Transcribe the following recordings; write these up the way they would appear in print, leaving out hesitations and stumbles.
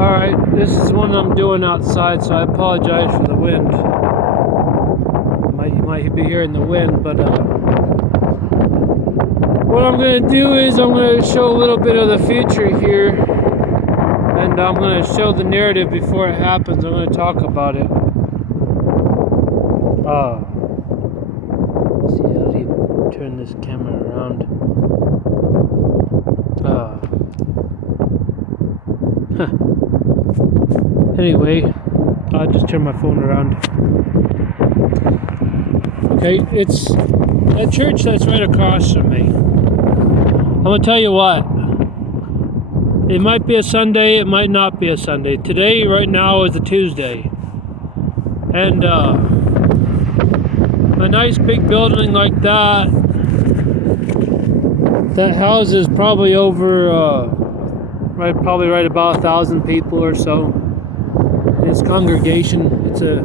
Alright, this is one I'm doing outside, so I apologize for the wind. You might be hearing the wind, but what I'm going to do is I'm going to show a little bit of the future here, and I'm going to show the narrative before it happens. I'm going to talk about it. Let's see, how do you turn this camera around? Anyway, I'll just turn my phone around. Okay, it's a church that's right across from me. I'm gonna tell you what. It might be a Sunday, it might not be a Sunday. Today, right now, is a Tuesday. And a nice big building like that houses probably over probably right about 1,000 people or so. Its congregation. It's a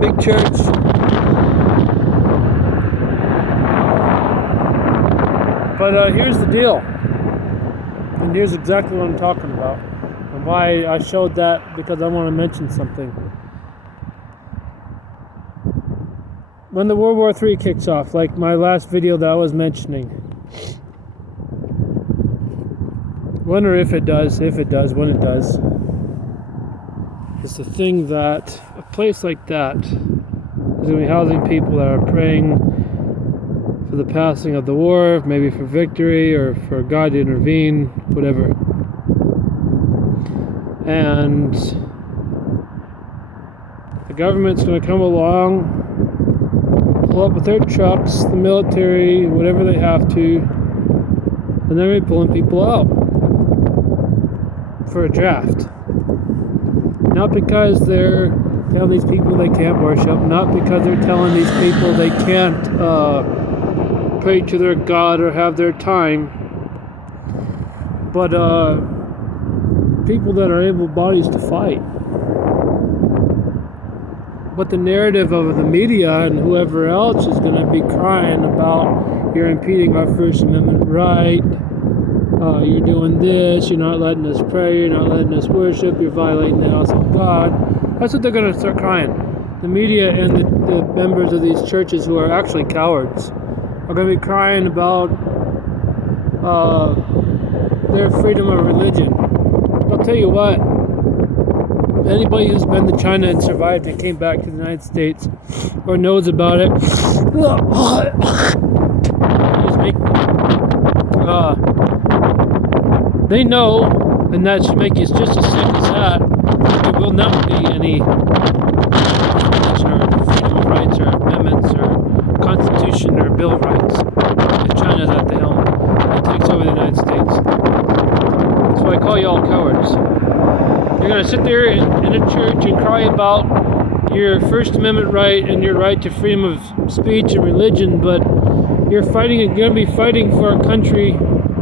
big church. But here's the deal, and here's exactly what I'm talking about, and why I showed that, because I want to mention something. When the World War III kicks off, like my last video that I was mentioning, when or if it does, when it does, it's the thing that a place like that is going to be housing people that are praying for the passing of the war, maybe for victory or for God to intervene, whatever. And the government's going to come along, pull up with their trucks, the military, whatever they have to, and they're going to be pulling people out for a draft. Not because they're telling these people they can't worship, not because they're telling these people they can't pray to their God or have their time, but people that are able bodies to fight. But the narrative of the media and whoever else is going to be crying about, you're impeding our First Amendment right, you're doing this, you're not letting us pray, you're not letting us worship, you're violating the house of God. That's what they're going to start crying. The media and the members of these churches who are actually cowards are going to be crying about their freedom of religion. I'll tell you what, anybody who's been to China and survived and came back to the United States or knows about it, they know, and that should make you just as sick as that, there will never be any freedom of rights or amendments or constitution or bill of rights if China's at the helm and takes over the United States. That's why I call you all cowards. You're going to sit there in a church and cry about your First Amendment right and your right to freedom of speech and religion, but you're going to be fighting for a country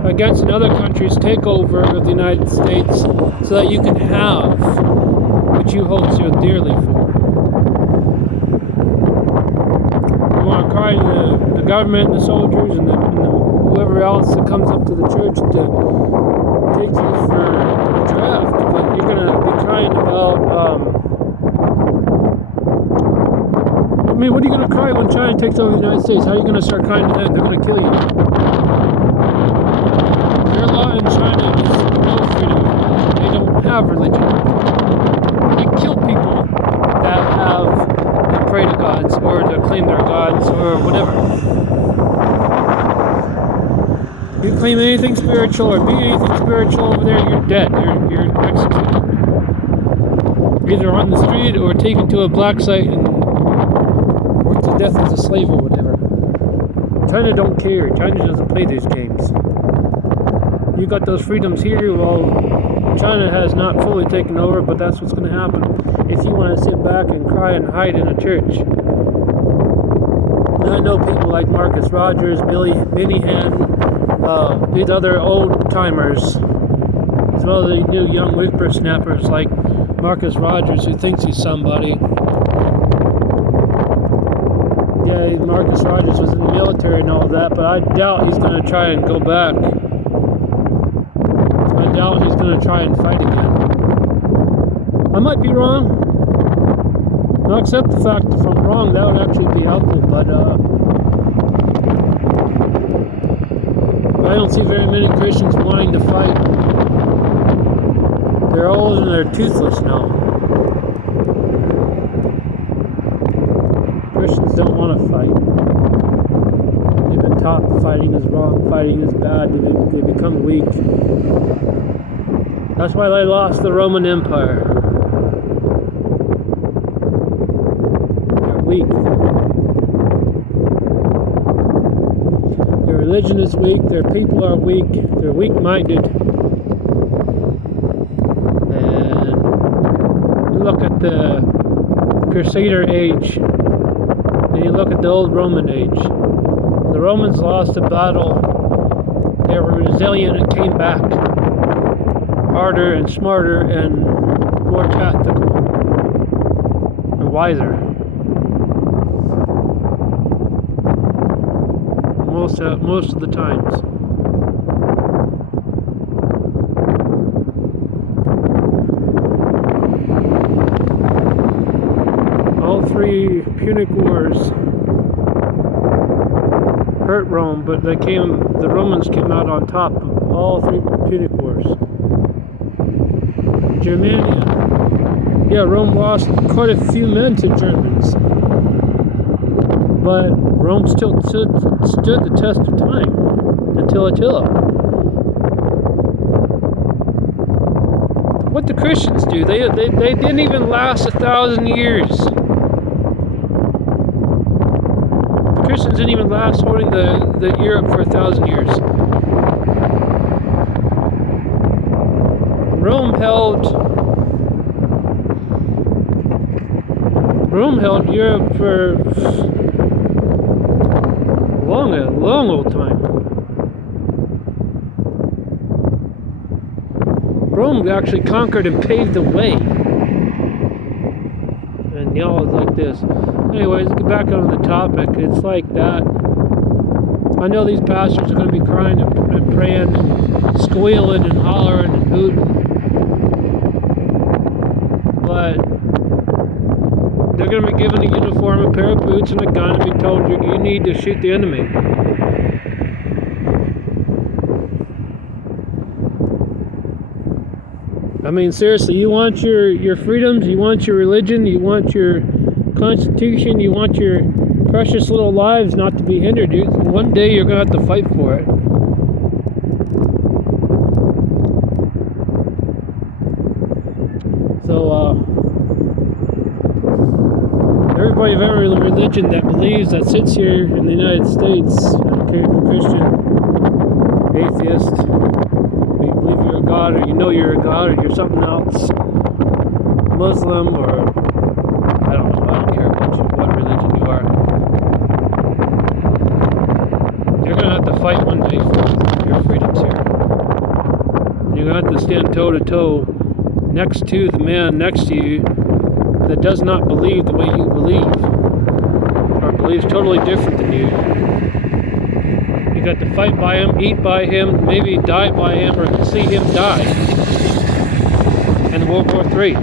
against another country's takeover of the United States so that you can have what you hold so dearly for. You want to cry to the government, the soldiers, and whoever else that comes up to the church to take you for a draft, but you're going to be crying about what are you going to cry when China takes over the United States? How are you going to start crying to them? They're going to kill you. Their law in China is no freedom of religion. They don't have religion. They kill people that pray to gods or that claim they're gods or whatever. You claim anything spiritual or be anything spiritual over there, you're dead. You're executed. Either on the street or taken to a black site and worked to death as a slave or whatever. China don't care. China doesn't play these games. You got those freedoms here, well, China has not fully taken over, but that's what's going to happen if you want to sit back and cry and hide in a church. And I know people like Marcus Rogers, Billy Binihan, these other old-timers, as well as the new young whippersnappers like Marcus Rogers, who thinks he's somebody. Yeah, Marcus Rogers was in the military and all that, but I doubt he's going to try and go back I doubt he's going to try and fight again. I might be wrong. I'll accept the fact if I'm wrong, that would actually be helpful, but I don't see very many Christians wanting to fight. They're old and they're toothless now. Christians don't want to fight. They've been taught fighting is wrong, fighting is bad, they become weak. That's why they lost the Roman Empire. They're weak. Their religion is weak, their people are weak, they're weak-minded. And you look at the Crusader age, and you look at the old Roman age. The Romans lost a battle, they were resilient and came back. Harder and smarter and more tactical and wiser. Most of the times. All three Punic Wars hurt Rome, but the Romans came out on top of all three Punic Wars. Germania. Yeah, Rome lost quite a few men to Germans. But Rome still stood the test of time until Attila. What the Christians do, they didn't even last 1,000 years. The Christians didn't even last holding the Europe for 1,000 years. Rome held Europe for a long old time. Rome actually conquered and paved the way. And y'all is like this. Anyways, get back on the topic. It's like that. I know these pastors are going to be crying and praying and squealing and hollering and hooting. But they're going to be given a uniform, a pair of boots, and a gun and be told you need to shoot the enemy. I mean, seriously, you want your freedoms, you want your religion, you want your constitution, you want your precious little lives not to be hindered. One day you're going to have to fight for it. So, everybody of every religion that believes that sits here in the United States, okay, Christian, atheist, you believe you're a god, or you know you're a god, or you're something else, Muslim, or I don't care what religion you are. You're going to have to fight one day for your freedoms here. And you're going to have to stand toe to toe next to the man next to you that does not believe the way you believe, or believes totally different than you. You got to fight by him, eat by him, maybe die by him, or see him die in World War III. You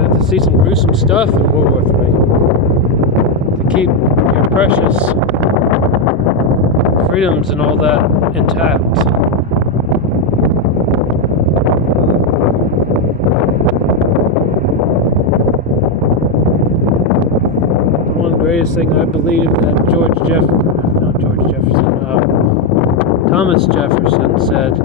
have to see some gruesome stuff in World War III to keep your precious freedoms and all that intact. Greatest thing I believe that Thomas Jefferson said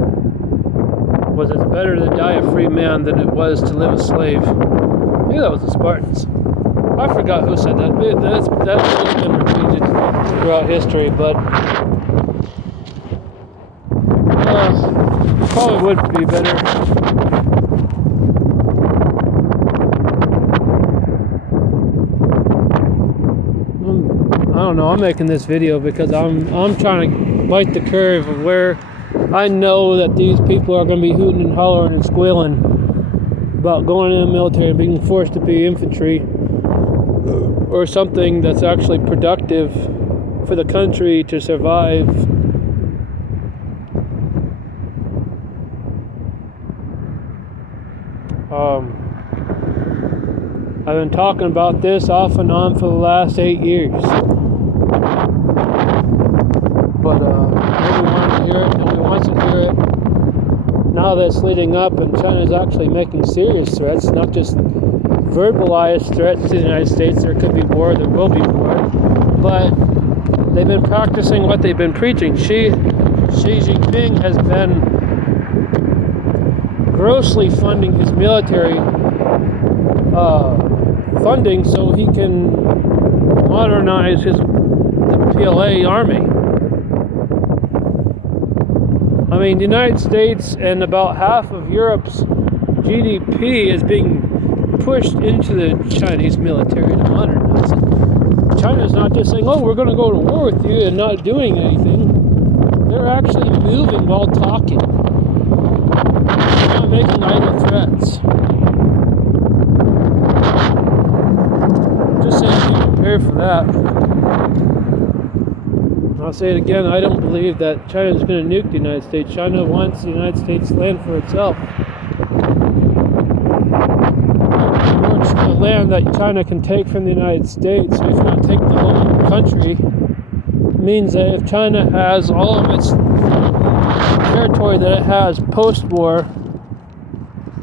was it's better to die a free man than it was to live a slave. Maybe that was the Spartans. I forgot who said that. That's been repeated throughout history, but probably would be better. I don't know, I'm making this video because I'm trying to bite the curve of where I know that these people are going to be hooting and hollering and squealing about going in the military and being forced to be infantry or something that's actually productive for the country to survive I've been talking about this off and on for the last 8 years. But nobody wanted to hear it, nobody wants to hear it. Now that's leading up and China's actually making serious threats, not just verbalized threats to the United States. There could be war, there will be war. But they've been practicing what they've been preaching. Xi Jinping has been grossly funding his military funding so he can modernize the PLA army. I mean, the United States and about half of Europe's GDP is being pushed into the Chinese military to modernize it. China's not just saying, oh, we're going to go to war with you and not doing anything. They're actually moving while talking. They're not making idle threats. Just saying, be prepared for that. I'll say it again, I don't believe that China is going to nuke the United States. China wants the United States land for itself. The land that China can take from the United States, if not take the whole country, means that if China has all of its territory that it has post-war,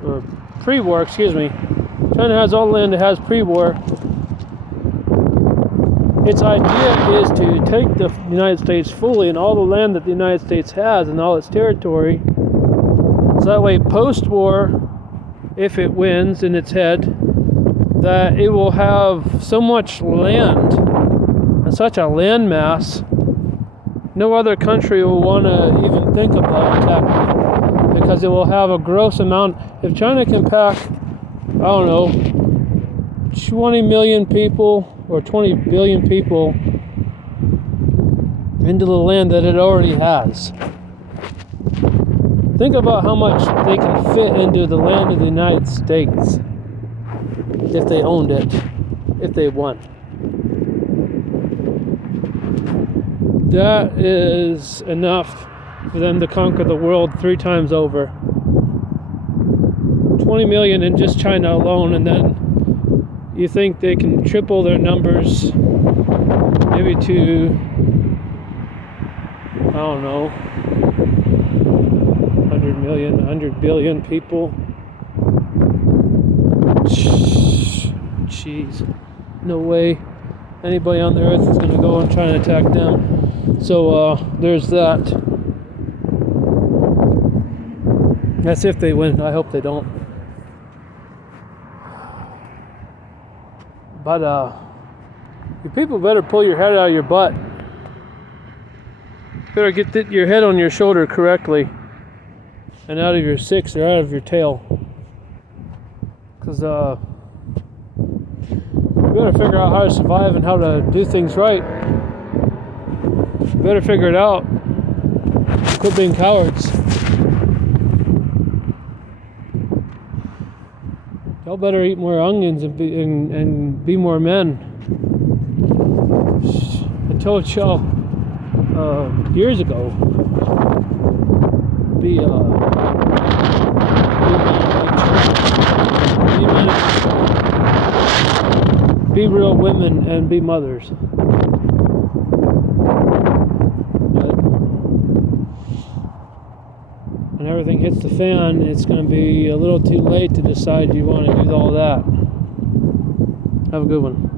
or pre-war, China has all the land it has pre-war. Its idea is to take the United States fully and all the land that the United States has and all its territory, so that way post-war, if it wins in its head, that it will have so much land and such a land mass, no other country will want to even think about attacking it, because it will have a gross amount. If China can pack, 20 million people or 20 billion people into the land that it already has. Think about how much they can fit into the land of the United States if they owned it, if they won. That is enough for them to conquer the world 3 times over. 20 million in just China alone, and then you think they can triple their numbers, maybe to, 100 million, 100 billion people. Jeez, no way anybody on the earth is going to go and try and attack them. So there's that. That's if they win. I hope they don't. But you people better pull your head out of your butt. Better get your head on your shoulder correctly and out of your six or out of your tail. Because you better figure out how to survive and how to do things right. You better figure it out. Quit being cowards. Y'all better eat more onions and be more men. I told y'all years ago, be real women and be mothers. When everything hits the fan, it's going to be a little too late to decide you want to do all that. Have a good one.